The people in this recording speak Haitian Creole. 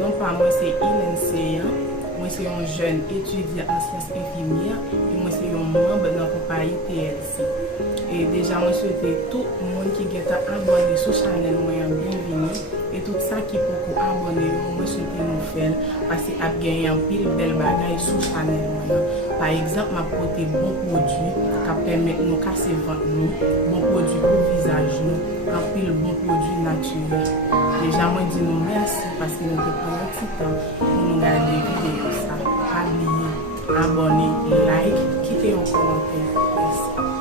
Non pas moi c'est Hélène Seyan, moi c'est un jeune étudiant en sciences infirmières et moi c'est un membre de la compagnie TLC. Et déjà moi souhaite tout le monde qui est abonné sur la chaîne bienvenue et tout ça qui peut abonner moi souhaite nous faire parce que a gagné un pile belle bagaille sur la chaîne. Par exemple, m'a porté bon produit qui permet de nous casser ventre nous, bon produit pour visage nous, un pile bon produit naturel. Déjà moi dis nous merci parce que nous avons un petit temps pour nous regarder vidéo ça. Pas oublier, abonner, like, quitter un commentaire. Merci.